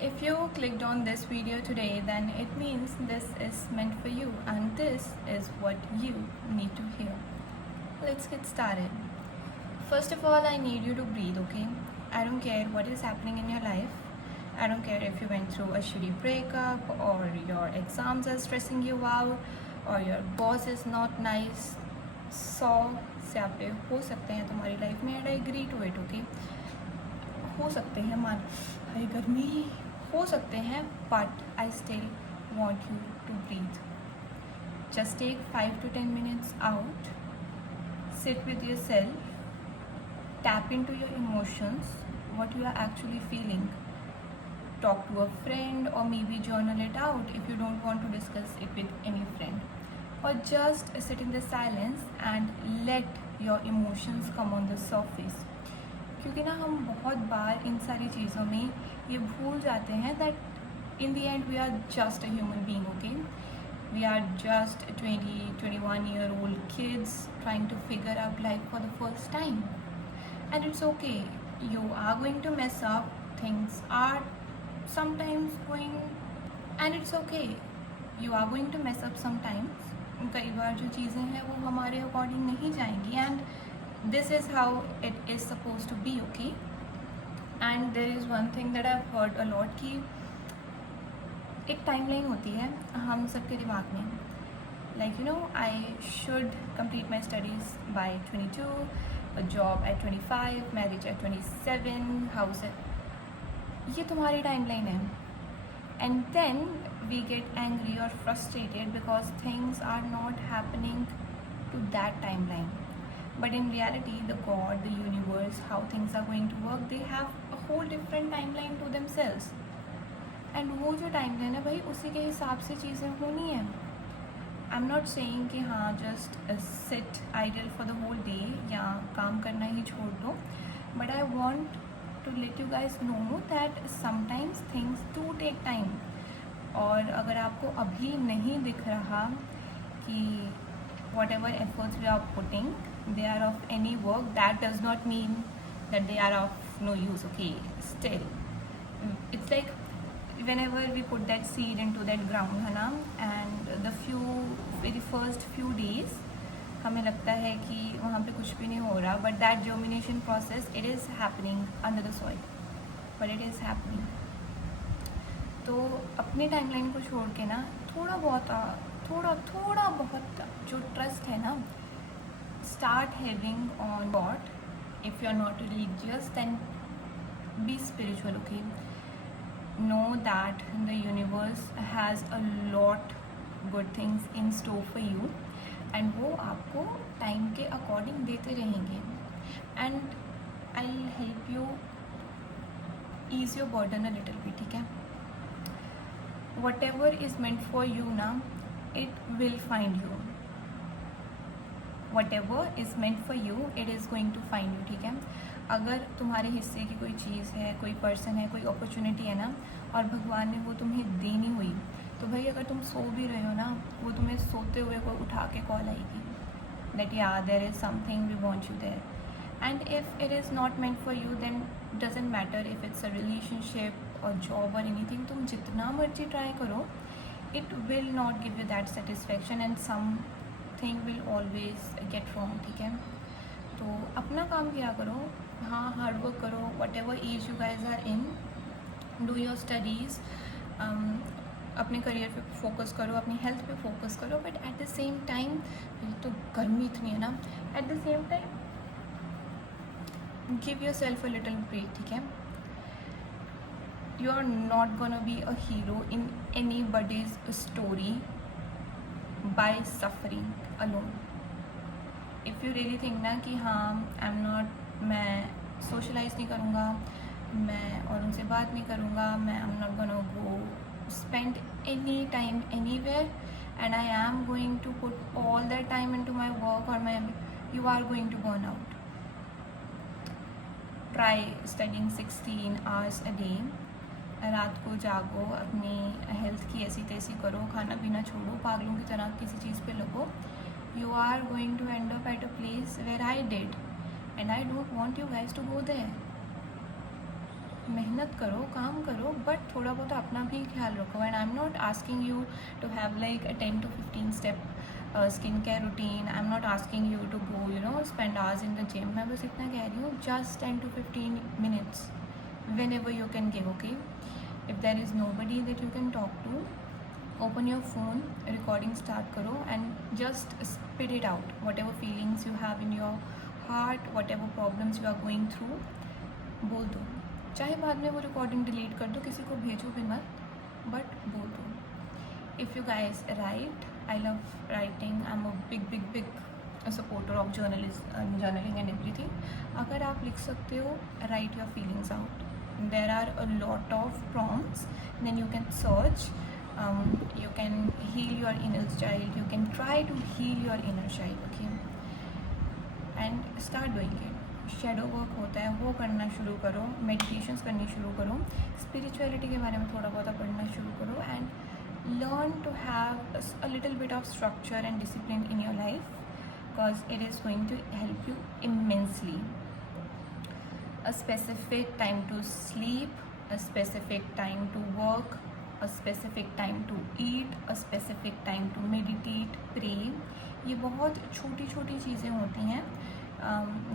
If you clicked on this video today, then it means this is meant for you and this is what you need to hear. Let's get started. First of all, I need you to breathe, okay? I don't care what is happening in your life. I don't care if you went through a shitty breakup or your exams are stressing you out or your boss is not nice. 100 स्यापे हो सकते हैं तुम्हारी life में, and I agree to it, okay? हो सकते हैं, मान high गर्मी हो सकते हैं, but I still want you to breathe. Just take 5 to 10 minutes out, sit with yourself, tap into your emotions, what you are actually feeling. Talk to a friend or maybe journal it out if you don't want to discuss it with any friend. Or just sit in the silence and let your emotions come on the surface. क्योंकि ना हम बहुत बार इन सारी चीज़ों में ये भूल जाते हैं that in the end we are just a human being, okay? We are just 20-21-year-old kids trying to figure out life for the first time. And it's okay. You are going to mess up. Things are sometimes going, and it's okay. You are going to mess up sometimes. कई बार जो चीज़ें हैं वो हमारे according नहीं जाएंगी, and this is how it is suppose to be, okay? And there is one thing that I have heard a lot कि एक टाइमलाइन होती है हम सबके दिमाग में, like you know, I should complete my studies by 22, a job at 25, marriage at 27, house at, ये तुम्हारी टाइमलाइन है. And then we get angry or frustrated because things are not happening to that timeline. But in reality, the God, the universe, how things are going to work, they have a whole different timeline to themselves. And वो जो timeline है भाई, उसी के हिसाब से चीज़ें होनी है. I'm not saying कि हाँ just sit idle for the whole day या काम करना ही छोड़ दो, but I want to let you guys know that sometimes things do take time. और अगर आपको अभी नहीं दिख रहा कि whatever efforts we are putting, they are of any work, that does not mean that they are of no use, okay? Still, it's like whenever we put that seed into that ground, है ना, and the very first few days हमें लगता है कि वहाँ पे कुछ भी नहीं हो रहा, but that germination process, it is happening under the soil, but it is happening. तो अपनी टाइमलाइन को छोड़ के ना थोड़ा बहुत जो ट्रस्ट है ना, start having on God. If you are not religious then be spiritual, okay? Know that the universe has a lot good things in store for you, and वो आपको टाइम के अकॉर्डिंग देते रहेंगे. And I will help you ease your burden a little bit, ठीक है? Whatever is meant for you ना, it will find you. Whatever is meant for you, it is going to find you, ठीक है? अगर तुम्हारे हिस्से की कोई चीज़ है, कोई पर्सन है, कोई अपॉर्चुनिटी है ना, और भगवान ने वो तुम्हें देनी हुई, तो भाई अगर तुम सो भी रहे हो ना, वो तुम्हें सोते हुए कोई उठा के कॉल आएगी दैट या there is something we want you there. And if it is not meant for you, then doesn't matter if it's a relationship और जॉब और एनीथिंग. तुम जितना मर्जी ट्राई करो, it will not give you that satisfaction and something will always get wrong, ठीक है? तो अपना काम किया करो, हाँ, हार्ड वर्क करो, whatever as you guys are in, do your studies, अपने करियर पे फोकस करो, अपनी हेल्थ पे फोकस करो, but at the same time, तो गर्मी इतनी है ना, at the same time give yourself a little break, ठीक है? You are not gonna be a hero in anybody's story by suffering alone. If you really think ना कि हाँ आई एम नॉट, मैं socialize नहीं करूँगा, मैं और उनसे बात नहीं करूँगा, मैं I am not gonna go spend any time anywhere, and I am going to put all that time into my work or my, you are going to burn out. Try studying 16 hours a day. रात को जागो, अपनी health की ऐसी तैसी करो, खाना पीना छोड़ो, पागलों की तरह किसी चीज़ पे लगो. You are going to end up at a place where I did, and I don't want you guys to go there. मेहनत करो, काम करो, बट थोड़ा बहुत अपना भी ख्याल रखो. And I am not asking you to have like a 10 to 15 step skincare routine. I'm not asking you to go, spend hours in the gym. मैं बस इतना कह रही हूँ, just 10 to 15 minutes whenever you can give, okay? If there is nobody that you can talk to, open your phone, recording start करो and just spit it out. Whatever feelings you have in your heart, whatever problems you are going through, बोल दो. चाहे बाद में वो recording delete कर दो, किसी को भेजो भी मत, बट बोल दो. If you guys write, I love writing. I'm a big supporter of journaling and everything. अगर आप लिख सकते हो, write your feelings out. There are a lot of prompts. Then you can search. You can heal your inner child. You can try to heal your inner child. Okay, and start doing it. Shadow work होता है, वो करना शुरू करो. Meditations करनी शुरू करो. Spirituality के बारे में थोड़ा बहुत पढ़ना शुरू करो. And learn to have a little bit of structure and discipline in your life, because it is going to help you immensely. A specific time to sleep, a specific time to work, a specific time to eat, a specific time to meditate, pray. ये बहुत छोटी छोटी चीज़ें होती हैं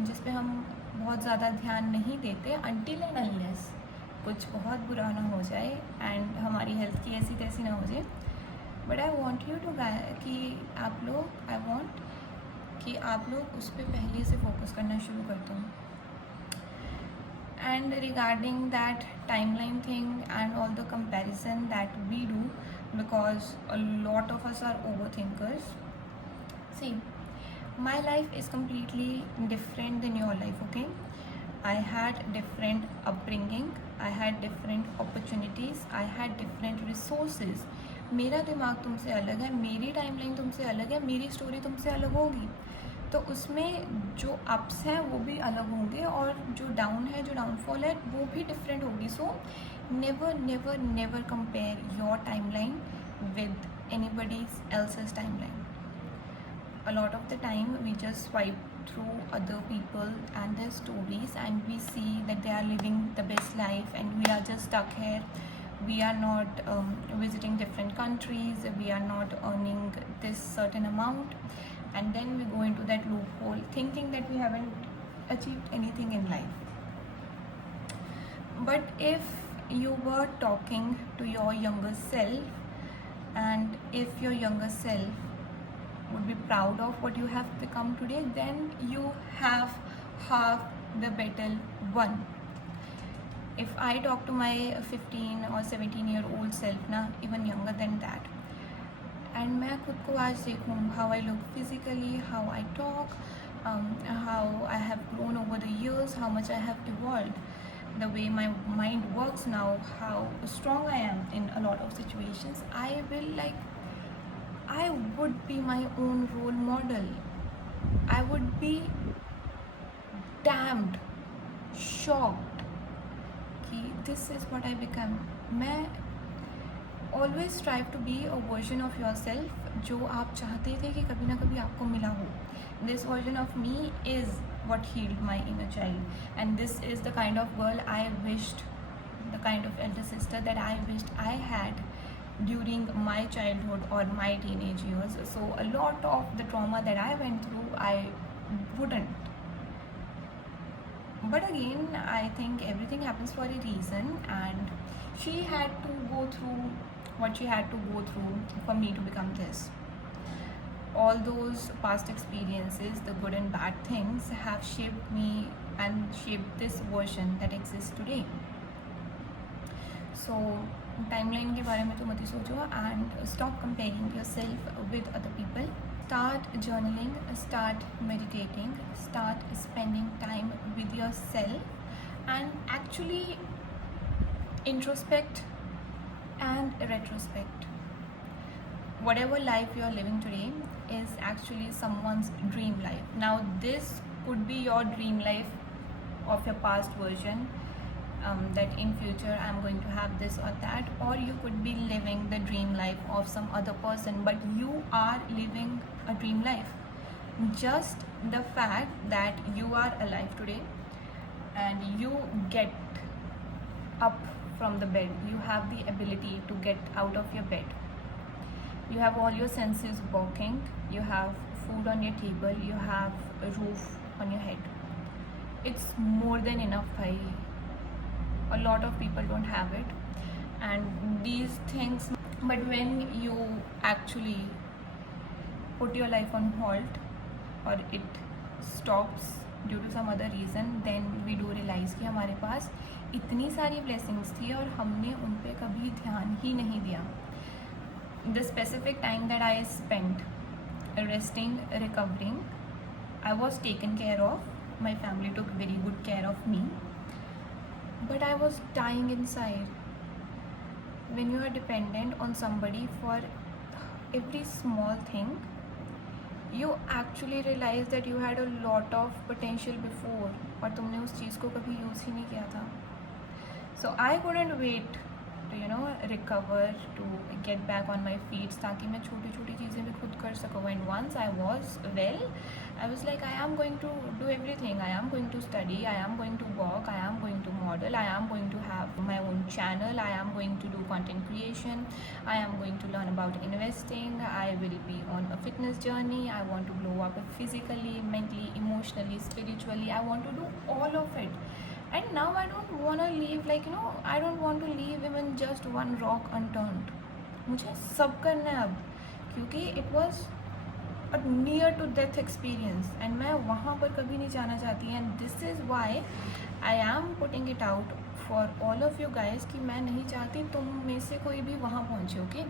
जिस पे हम बहुत ज़्यादा ध्यान नहीं देते until and unless कुछ बहुत बुरा ना हो जाए एंड हमारी हेल्थ की ऐसी तैसी ना हो जाए. But I want you to कि आप लोग उस पर पहले से फोकस करना शुरू कर दो. And regarding that timeline thing and all the comparison that we do, because a lot of us are overthinkers. See, my life is completely different than your life, okay? I had different upbringing, I had different opportunities, I had different resources. मेरा दिमाग तुमसे अलग है, मेरी timeline तुमसे अलग है, मेरी स्टोरी तुमसे अलग होगी. तो उसमें जो अप्स हैं वो भी अलग होंगे और जो डाउन है, जो डाउनफॉल है, वो भी डिफरेंट होगी. So never never never compare your timeline with anybody else's timeline. A lot of the time we just swipe through other people and their stories and we see that they are living the best life and we are just stuck here. We are not visiting different countries, we are not earning this certain amount, and then we go into that loophole thinking that we haven't achieved anything in life. But if you were talking to your younger self and if your younger self would be proud of what you have become today, then you have half the battle won. If I talk to my 15 or 17-year-old self, na even younger than that, and मैं खुद को आज देखूँ, how I look physically, how I talk, how I have grown over the years, how much I have evolved, the way my mind works now, how strong I am in a lot of situations, I would be my own role model. I would be damned shocked कि this is what I become. मैं always strive to be a version of yourself जो आप चाहते थे कि कभी ना कभी आपको मिला हो. This version of me is what healed my inner child, and this is the kind of girl I wished, the kind of elder sister that I wished I had during my childhood or my teenage years. So a lot of the trauma that I went through, I wouldn't. But again, I think everything happens for a reason, and she had to go through what she had to go through for me to become this. All those past experiences, the good and bad things, have shaped me and shaped this version that exists today. So timeline के बारे में तो मत ही सोचो and stop comparing yourself with other people. Start journaling, start meditating, start spending time with yourself and actually introspect and retrospect. Whatever life you are living today is actually someone's dream life. Now this could be your dream life of your past version, that in future I'm going to have this or that, or you could be living the dream life of some other person, but you are living a dream life. Just the fact that you are alive today and you get up from the bed. You have the ability to get out of your bed. You have all your senses working. You have food on your table. You have a roof on your head. It's more than enough. Bhai. A lot of people don't have it, and these things. But when you actually put your life on halt, or it stops due to some other reason, then we do realize कि हमारे पास इतनी सारी blessings थी और हमने उन पे कभी ध्यान ही नहीं दिया. The specific time that I spent resting, recovering, I was taken care of. My family took very good care of me, but I was dying inside. When you are dependent on somebody for every small thing, you actually realize that you had a lot of potential before, और तुमने उस चीज़ को कभी use ही नहीं किया था. So I couldn't wait to recover, to get back on my feet, ताकि मैं छोटी छोटी चीज़ें भी खुद कर सकूँ. And once I was well, I was like, I am going to do everything. I am going to study, I am going to walk, I am going to model, I am going to have my own channel, I am going to do content creation, I am going to learn about investing, I will be on a fitness journey, I want to blow up physically, mentally, emotionally, spiritually. I want to do all of it. And now I don't want to leave, I don't want to leave even just one rock unturned. मुझे सब करना है अब, क्योंकि it was a near to death experience, and मैं वहाँ पर कभी नहीं जाना चाहती. And this is why I am putting it out for all of you guys कि मैं नहीं चाहती तुम में से कोई भी वहाँ पहुँचे. ओके,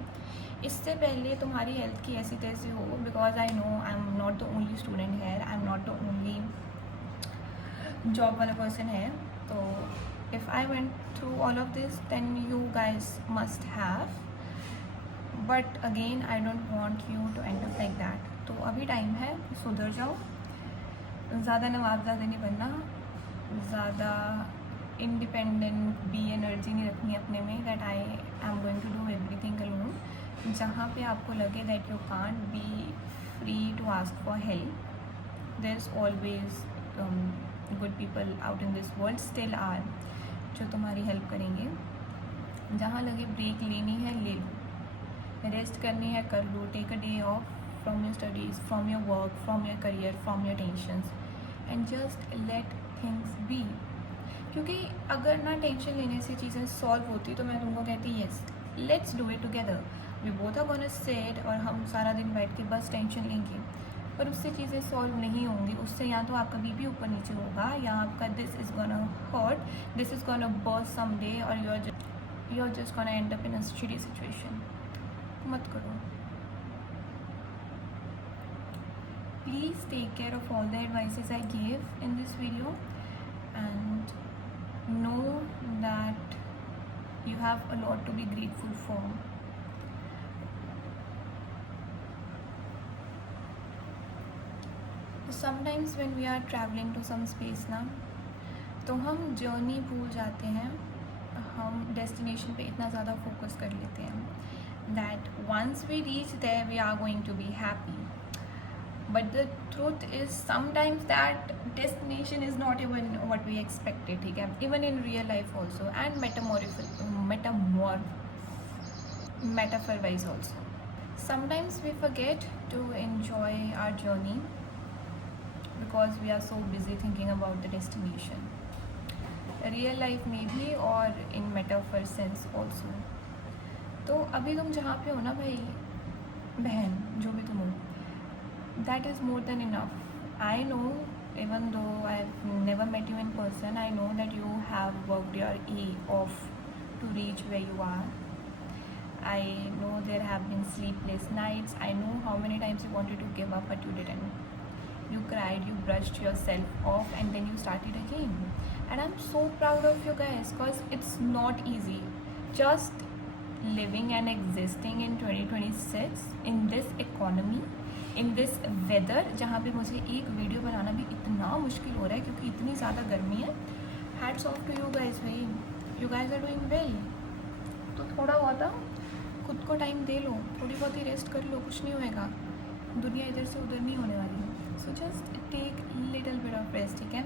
इससे पहले तुम्हारी हेल्थ की ऐसी तैसी हो, because I know I am not the only student है, I am not the only job वाला पर्सन है. तो if I went through all of this, then you guys must have, but again I don't want you to end up like that. तो अभी time है, सुधर जाओ. ज़्यादा नवाबजादा नहीं बनना, ज़्यादा इंडिपेंडेंट भी एनर्जी नहीं रखनी अपने में, that I am going to do everything alone. जहाँ पे आपको लगे that you can't be free to ask for help, there is always good people out in this world, still are, जो तुम्हारी हेल्प करेंगे. जहाँ लगे ब्रेक लेनी है ले लो, रेस्ट करनी है कर लो. Take a day off from your studies, from your work, from your career, from your tensions, and just let things be. क्योंकि अगर ना टेंशन लेने से चीज़ें सॉल्व होती तो मैं तुमको कहती yes let's do it together, we both are gonna sit, और हम सारा दिन बैठ के बस टेंशन लेंगे, पर उससे चीज़ें सॉल्व नहीं होंगी. उससे या तो आपका बीपी ऊपर नीचे होगा, या आपका this is gonna hurt, this is gonna burst some day, और you are just gonna end up in a shitty situation. मत करो. Please take care of all the advices I gave in this video, and know that you have a lot to be grateful for. Sometimes when we are traveling to some space ना, तो हम journey भूल जाते हैं, हम destination पे इतना ज़्यादा फोकस कर लेते हैं that once we reach there we are going to be happy. But the truth is sometimes that destination is not even what we expected, ठीक है, even in real life also, and metaphor wise also. Sometimes we forget to enjoy our journey because we are so busy thinking about the destination. Real life में भी और in metaphor sense also. तो अभी तुम जहाँ पे हो ना भाई बहन, जो भी तुम हो, that is more than enough. I know, even though I've never met you in person, I know that you have worked your A off to reach where you are. I know there have been sleepless nights. I know how many times you wanted to give up but you didn't. You cried, you brushed yourself off, and then you started again. And I'm so proud of you guys because it's not easy. Just living and existing in 2026 in this economy, in this weather, जहाँ पे मुझे एक video बनाना भी इतना मुश्किल हो रहा है क्योंकि इतनी ज़्यादा गर्मी है. Hats off to you guys भाई, you guys are doing well. तो थोड़ा बहुत खुद को टाइम दे लो, थोड़ी बहुत ही रेस्ट कर लो, कुछ नहीं होएगा, दुनिया इधर से उधर नहीं होने वाली है. So just take little bit of rest, ठीक है।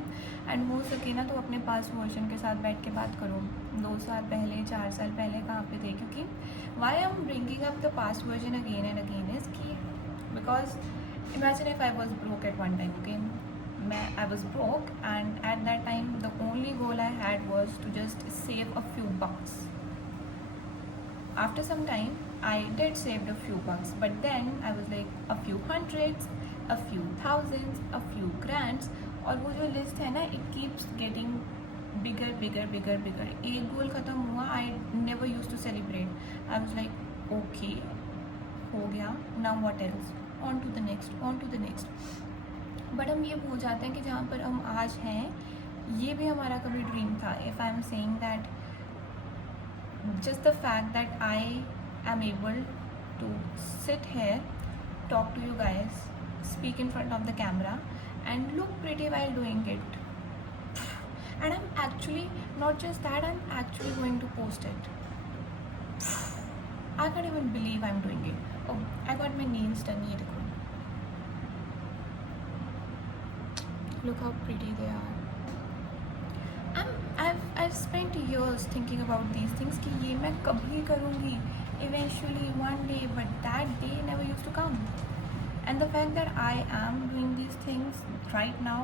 एंड हो सके ना तो अपने पास्ट वर्जन के साथ बैठ के बात करो, 2 साल पहले 4 साल पहले कहाँ पे थे, क्योंकि why I am bringing up the past version again and again is कि because imagine if I was broke at one time, okay? I was broke, and at that time the only goal I had was to just save a few bucks. After some time I did save a few bucks, but then I was like a few hundreds, a few thousands, a few grands, और वो जो list है ना, it keeps getting bigger bigger bigger bigger. एक गोल ख़त्म हुआ, I never used to celebrate. I was like okay, हो गया, now what else, on to the next. But हम ये भूल जाते हैं कि जहाँ पर हम आज हैं ये भी हमारा कभी ड्रीम था. If I am saying that just the fact that I am able to sit here, talk to you guys, speak in front of the camera and look pretty while doing it, and I'm actually, not just that, I'm actually going to post it. I can't even believe I'm doing it. Oh, I got my nails done. ये देखो, look how pretty they are. I've spent years thinking about these things कि ये मैं कभी करूँगी eventually one day, but that day never used to come. And the fact that I am doing these things right now,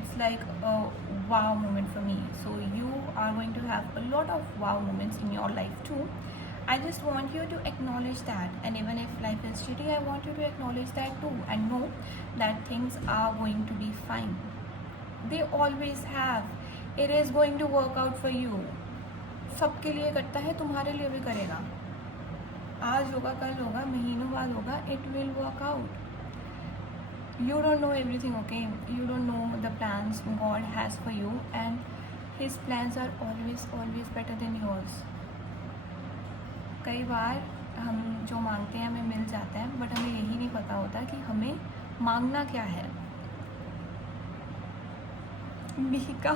it's like a wow moment for me. So you are going to have a lot of wow moments in your life too. I just want you to acknowledge that, and even if life is shitty, I want you to acknowledge that too, and know that things are going to be fine. They always have. It is going to work out for you. सबके लिए करता है, तुम्हारे लिए भी करेगा. आज होगा, कल होगा, महीनों बाद होगा. It will work out. You don't know everything, okay? You don't know the plans God has for you, and His plans are always better than yours. कई बार हम जो मांगते हैं हमें मिल जाता है, बट हमें यही नहीं पता होता कि हमें मांगना क्या है. Mika.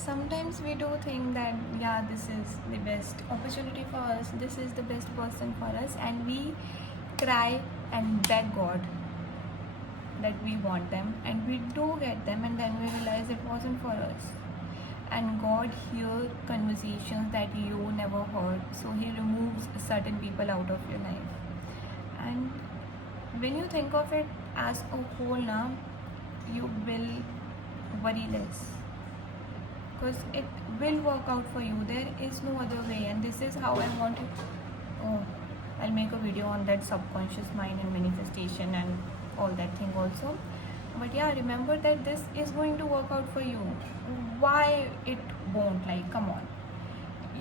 Sometimes we do think that yeah, this is the best opportunity for us, this is the best person for us, and we cry and beg God that we want them, and we do get them, and then we realize it wasn't for us. And God hears conversations that you never heard, so He removes certain people out of your life. And when you think of it as a whole now, you will worry less, because it will work out for you. There is no other way, and this is how I want to. Oh, I'll make a video on that subconscious mind and manifestation and all that thing also. But yeah, remember that this is going to work out for you. Why it won't? Like, come on,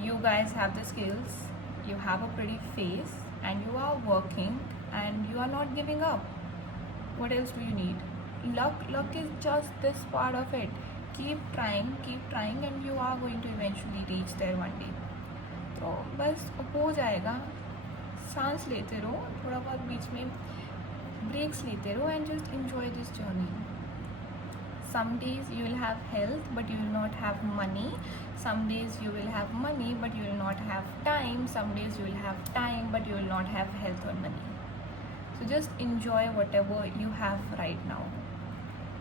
you guys have the skills, you have a pretty face, and you are working, and you are not giving up. What else do you need? Luck is just this part of it. Keep trying, and you are going to eventually reach there one day. तो बस हो जाएगा. सांस लेते रहो, थोड़ा बहुत बीच में ब्रेक्स लेते रहो, and just enjoy this journey. Some days you will have health, but you will not have money. Some days you will have money, but you will not have time. Some days you will have time, but you will not have health or money. So just enjoy whatever you have right now,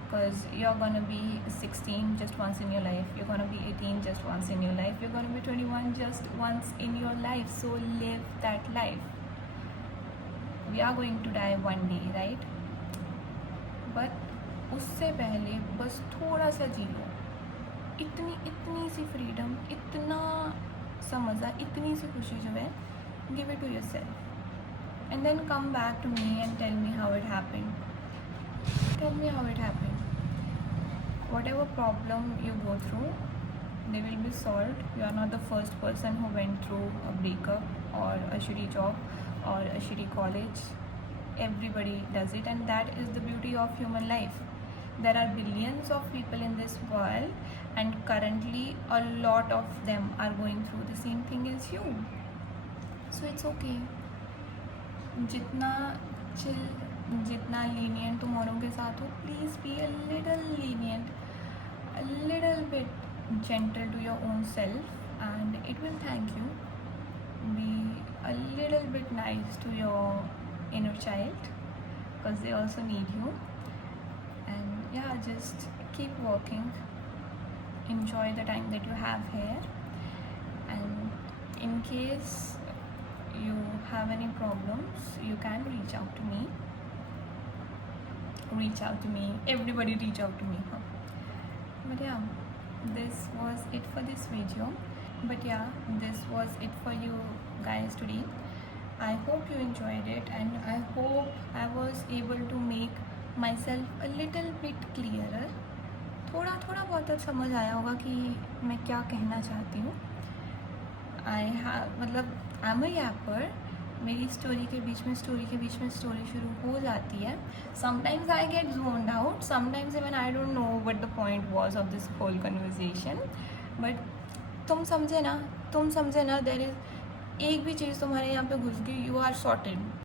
because you're gonna be 16 just once in your life, you're gonna be 18 just once in your life, you're gonna be 21 just once in your life. So live that life. We are going to die one day, right? But उससे पहले बस थोड़ा सा जी लो. इतनी सी freedom, इतना सा मज़ा, इतनी सी खुशी जो है, give it to yourself, and then come back to me and tell me how it happened. Tell me how it happened. Whatever problem you go through, they will be solved. You are not the first person who went through a breakup or a shitty job or a shitty college. Everybody does it, and that is the beauty of human life. There are billions of people in this world, and currently a lot of them are going through the same thing as you. So it's okay. जितना chill, जितना lenient तुम औरों के साथ हो, please be a little lenient, a little bit gentle to your own self, and it will thank you. Be a little bit nice to your inner child, because they also need you. And yeah, just keep working, enjoy the time that you have here, and in case you have any problems, you can reach out to me. Everybody reach out to me, huh? But yeah, this was it for this video. This was it for you guys today. I hope you enjoyed it, and I hope I was able to make myself a little bit clearer. थोड़ा बहुत समझ आया होगा कि मैं क्या कहना चाहती हूँ. I am a yapper. मेरी स्टोरी के बीच में स्टोरी शुरू हो जाती है. Sometimes I get zoned out, sometimes even I don't know what the point was of this whole conversation. But तुम समझे ना, देयर इज़ एक भी चीज़ तुम्हारे यहाँ पे घुस गई, यू आर सॉर्टेड.